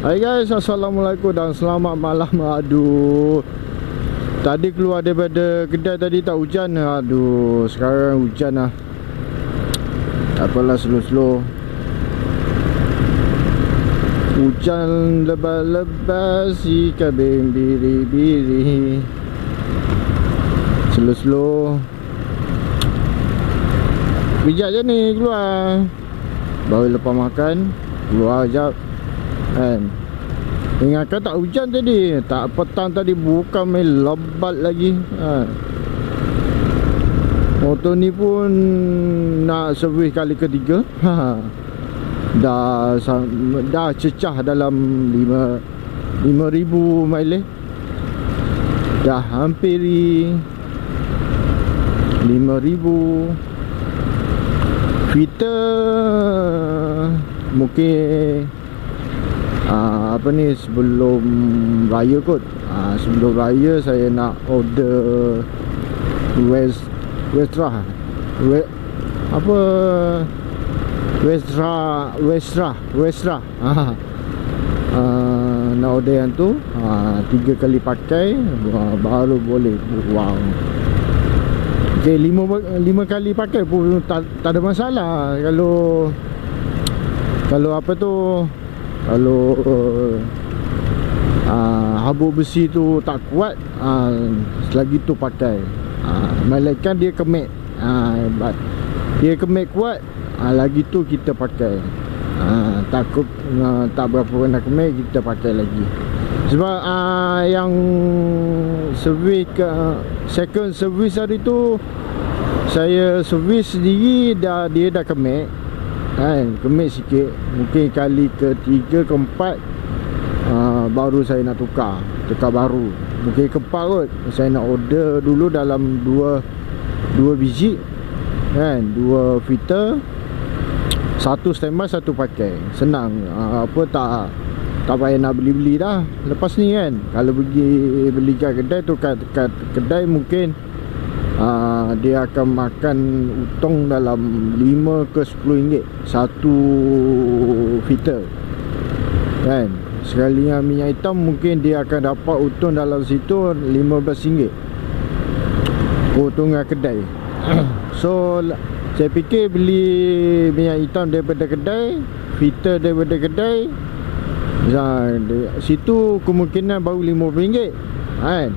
Hai guys, Assalamualaikum dan selamat malam. Aduh, tadi keluar daripada kedai tadi tak hujan. Aduh, sekarang hujan lah. Tak apalah, slow-slow. Hujan lebat-lebat si kabin biri-biri. Slow-slow. Bijak je ni keluar. Baru lepas makan, keluar sekejap kan. Ingatkan tak hujan tadi. Tak, petang tadi bukan main lebat lagi ha. Motor ni pun nak servis kali ketiga ha. Dah cecah dalam 5,000 mileage. Dah hampiri 5,000. Filter mungkin apa ni, sebelum raya kot. Sebelum raya saya nak order Westra nak order yang tu 3 kali pakai baru boleh. Wow. Okay, 5 kali pakai pun tak ada masalah. Kalau apa tu, kalau habuk besi tu tak kuat, selagi tu pakai. Malaikat dia kemek, dia kemek kuat, lagi tu kita pakai. Takut tak berapa nak kemek, kita pakai lagi. Sebab yang servis second service hari tu saya servis sendiri, dia dah kemek kan, kemek sikit. Mungkin kali ke-3 ke-4 baru saya nak tukar baru. Mungkin ke-4 kot. Saya nak order dulu dalam 2 biji kan, 2 filter, 1 standby, 1 pakai. Senang. Apa tak payah nak beli-beli dah lepas ni kan. Kalau pergi beli kat kedai tu, kat kedai mungkin dia akan makan untung dalam 5 ke 10 ringgit satu filter kan. Sekalinya minyak hitam mungkin dia akan dapat untung dalam situ 15 ringgit keuntungan kedai. So saya fikir beli minyak hitam daripada kedai, filter daripada kedai, situ kemungkinan baru RM50 kan.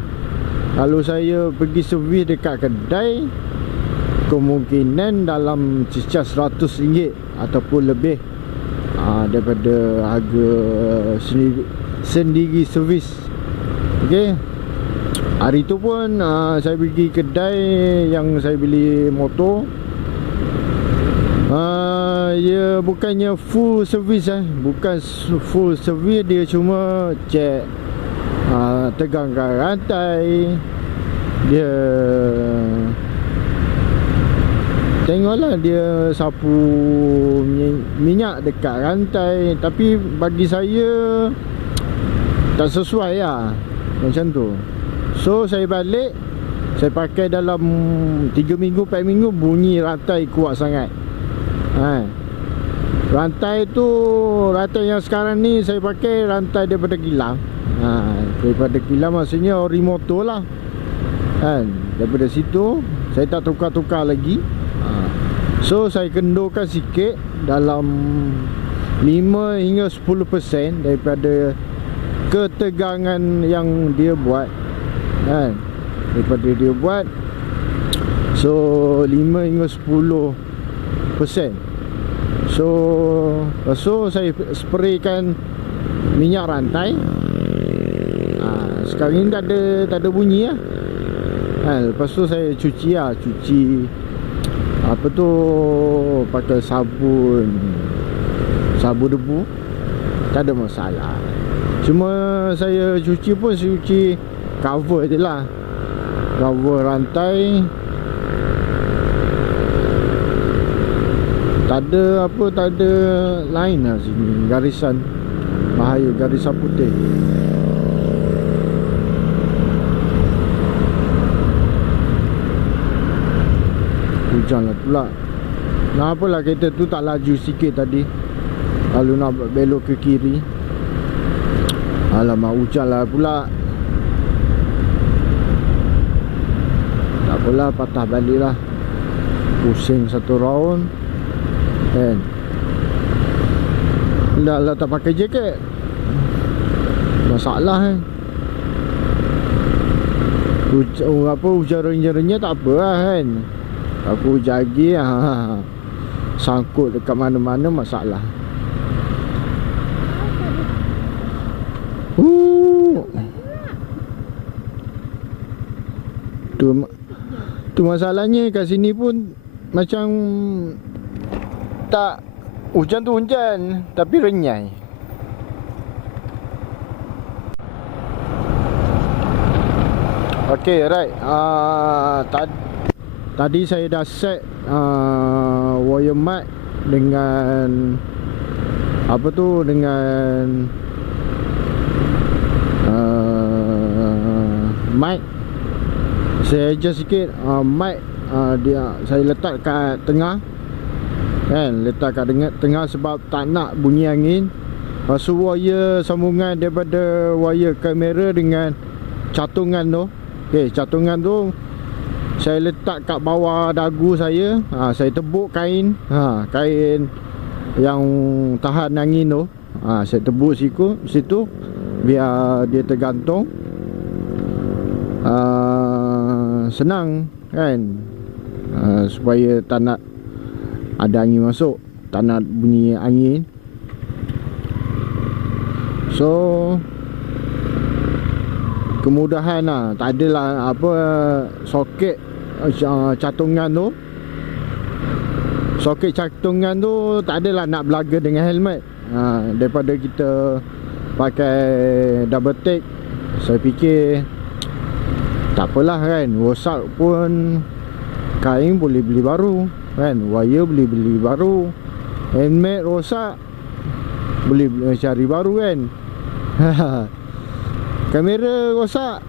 Kalau saya pergi servis dekat kedai, kemungkinan dalam cecah RM100 ataupun lebih daripada harga sendiri servis. Okay. Hari tu pun saya pergi kedai yang saya beli motor. Dia bukannya full service bukan full service, dia cuma cek tegangkan rantai. Dia tengoklah, dia sapu minyak dekat rantai. Tapi bagi saya tak sesuai lah macam tu. So saya balik, saya pakai dalam 3 minggu 4 minggu, bunyi rantai kuat sangat. Rantai tu, rantai yang sekarang ni saya pakai rantai daripada kilang. Daripada kilang maksudnya ori motor lah kan. Daripada situ saya tak tukar-tukar lagi. So saya kendurkan sikit, dalam 5 hingga 10% daripada ketegangan yang dia buat kan. Daripada dia buat, so 5 hingga 10%. So saya spraykan minyak rantai. Sekarang ni tak ada bunyi lah. Lepas tu saya cuci apa tu, pakai sabun debu, tak ada masalah. Cuma saya cuci pun cuci cover je lah, cover rantai. Tak ada line lah sini, garisan bahaya, garisan putih. Hujan lah pula. Kenapa lah kereta tu tak laju sikit tadi, kalau nak belok ke kiri. Alamak, hujan lah pula. Tak apalah, patah balik lah. Pusing satu round kan. Dah lah tak pakai jaket, masalah kan. Hujan renyah-renyah tak apa lah kan. Aku hujan lagi sangkut dekat mana-mana, masalah. Tu masalahnya kat sini pun macam tak, hujan tu hujan tapi renyai. Okay, right. Tadi saya dah set wire mat dengan apa tu, dengan mic. Saya adjust sikit mic, dia saya letak kat tengah kan, letak kat tengah sebab tak nak bunyi angin. Lepas tu wire sambungan daripada wire kamera dengan catungan tu, okay, catungan tu saya letak kat bawah dagu saya. Saya tebuk kain, kain yang tahan angin tu, saya tebuk situ biar dia tergantung. Senang kan, supaya tak nak ada angin masuk, tak nak bunyi angin. So kemudahan lah, tak adalah apa soket catungan tu. Soket catungan tu tak adalah nak belaga dengan helmet. Daripada kita pakai double take, saya fikir tak apalah kan, rosak pun kain boleh beli baru kan, wire boleh beli baru, helmet rosak boleh cari baru kan. Kamera rosak,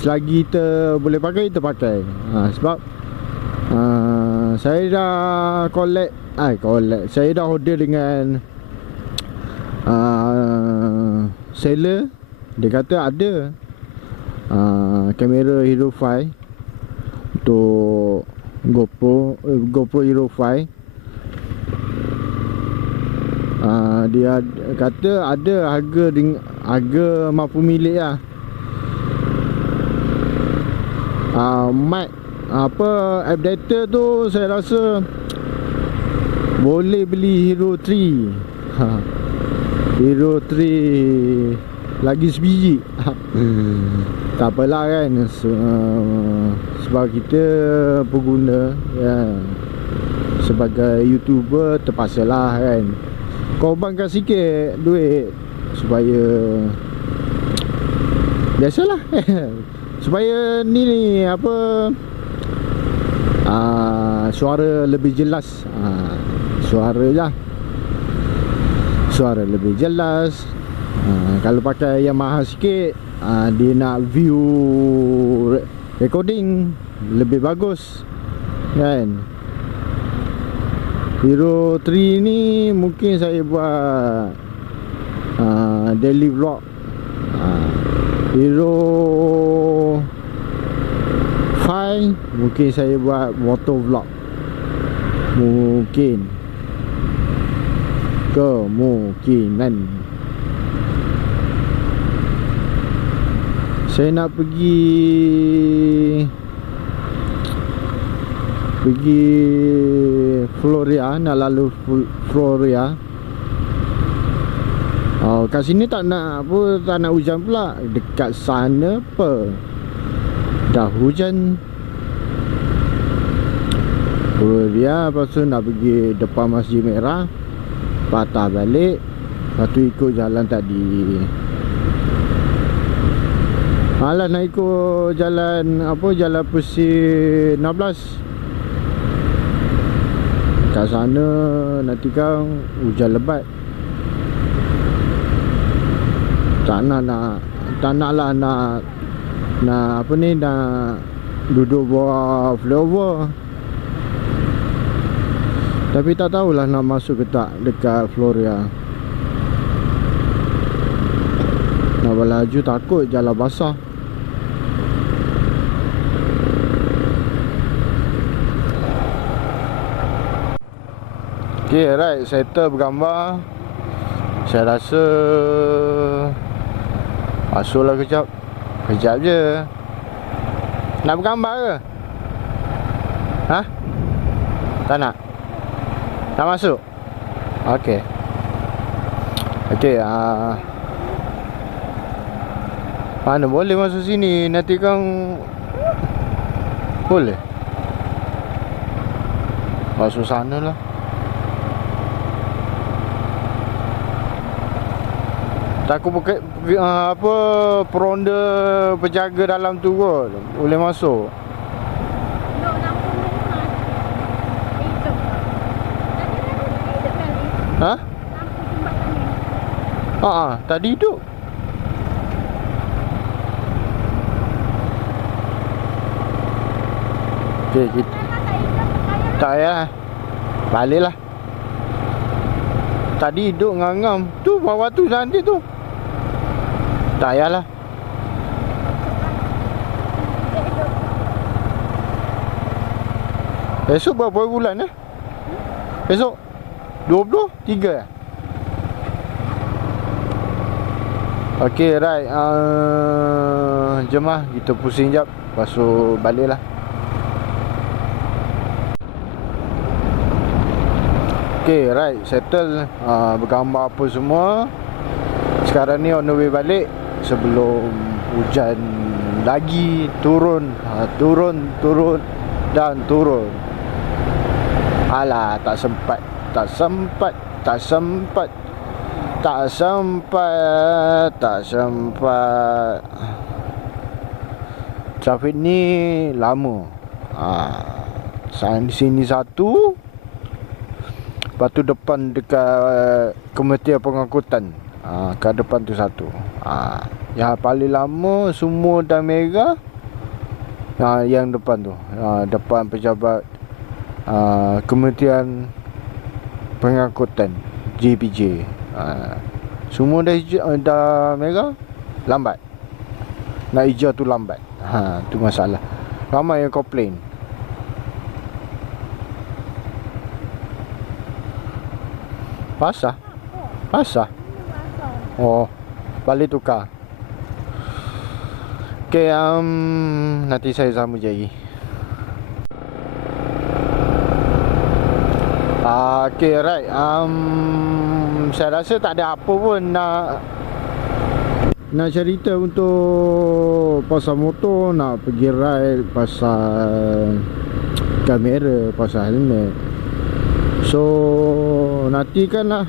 selagi kita boleh pakai, kita pakai. Sebab saya dah collect, saya dah order dengan seller. Dia kata ada kamera Hero 5 untuk GoPro Hero 5. Dia kata ada harga mampu milik lah. Mic apa adapter tu saya rasa boleh beli Hero 3. Hero 3 lagi sebiji. Tak apalah kan, sebab kita pengguna ya, sebagai YouTuber terpaksalah kan korbankan sikit duit supaya biasalah supaya ni apa suara lebih jelas. Suara lebih jelas. Kalau pakai yang mahal sikit, dia nak view recording lebih bagus kan. Hero 3 ni mungkin saya buat daily vlog. Hero 5 mungkin saya buat motor vlog. Kemungkinan saya nak pergi Floria, nak lalu Floria. Kat sini tak nak hujan pula. Dekat sana apa dah hujan. Floria, lepas tu nak pergi depan Masjid Merah, patah balik. Lepas tu ikut jalan tadi. Alah, nak ikut jalan Jalan Persir 16. Kat sana nanti kan hujan lebat. Tak nak lah nak duduk bawah flyover. Tapi tak tahulah nak masuk ke tak dekat Floria. nak berlaju takut jalan basah. Okay, right, settle bergambar. Saya rasa masuklah kejap. Kejap je. Nak bergambar ke? Ha? Tak nak? Tak masuk? Okay. Okay, mana boleh masuk sini? Nanti kang boleh masuk sana lah. Takut apa peronda penjaga dalam tu kot. Boleh masuk. Ha? Tadi hidup. Okay, kita tak payah. Baliklah. Tadi hidup ngangam. Tu bawah tu nanti tu. Tak payahlah. Esok berapa bulan Esok 23 Okay, right. Jom lah, kita pusing jap. Lepas tu balik lah. Okay, right, settle. Bergambar apa semua. Sekarang ni on the way balik. Sebelum hujan lagi turun. Turun dan turun. Alah, tak sempat. Trafik ni lama. Sini satu. Lepas tu depan dekat Kementerian Pengangkutan. Kat depan tu satu. Yang paling lama semua dah merah. Yang depan tu. Depan pejabat Kementerian Pengangkutan, JPJ. Semua dah merah. Lambat. Nak hijau tu lambat. Tu masalah. Ramai yang komplain. Basah. Oh, balik tukar. Okay, nanti saya sambung je lagi. Okay, right. Saya rasa tak ada apa pun nak cerita untuk pasal motor. Nak pergi ride, pasal kamera, pasal helmet. So, nantikanlah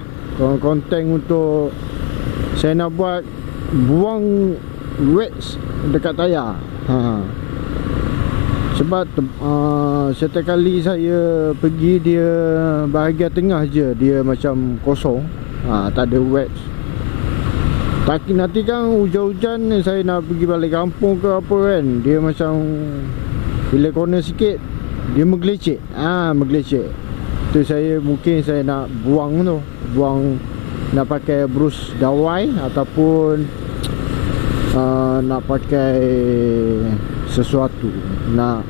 konten untuk saya nak buang wax dekat tayar. Sebab setiap kali saya pergi, dia bahagian tengah je dia macam kosong. Tak ada wax. Nanti kan hujan-hujan saya nak pergi balik kampung ke apa kan, dia macam bila corner sikit dia menggelecek. Menggelecek. Tu mungkin saya nak buang tu. Nak pakai brus dawai ataupun nak pakai sesuatu, nak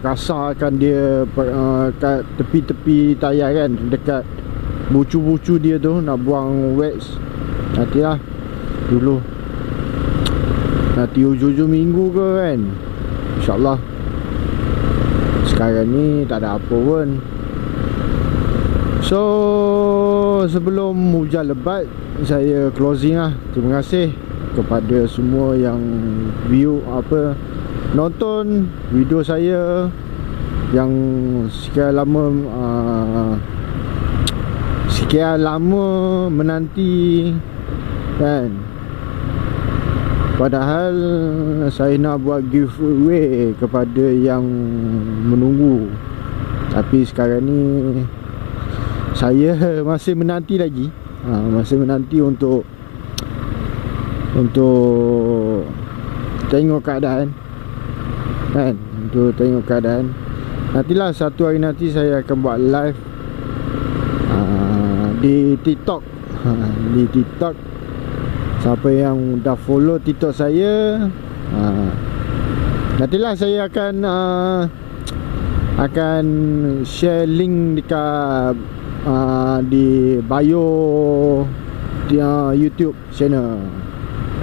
kasarkan dia kat tepi-tepi tayar kan, dekat bucu-bucu dia tu, nak buang wax. Nantilah dulu, nanti hujung-hujung minggu ke kan, InsyaAllah. Sekarang ni tak ada apa pun. So, sebelum hujan lebat, saya closing lah. Terima kasih kepada semua yang nonton video saya, yang sekian lama menanti kan. Padahal saya nak buat giveaway kepada yang menunggu, tapi sekarang ni saya masih menanti lagi. Masih menanti untuk tengok keadaan kan, untuk tengok keadaan. Nantilah satu hari nanti saya akan buat live di TikTok. Di TikTok Siapa yang dah follow TikTok saya, nantilah saya akan share link dekat di bio YouTube channel.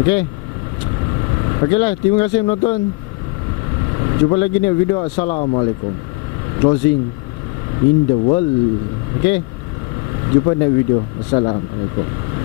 Okay. Okeylah, terima kasih menonton. Jumpa lagi ni video. Assalamualaikum. Closing in the world. Okay. Jumpa next video. Assalamualaikum.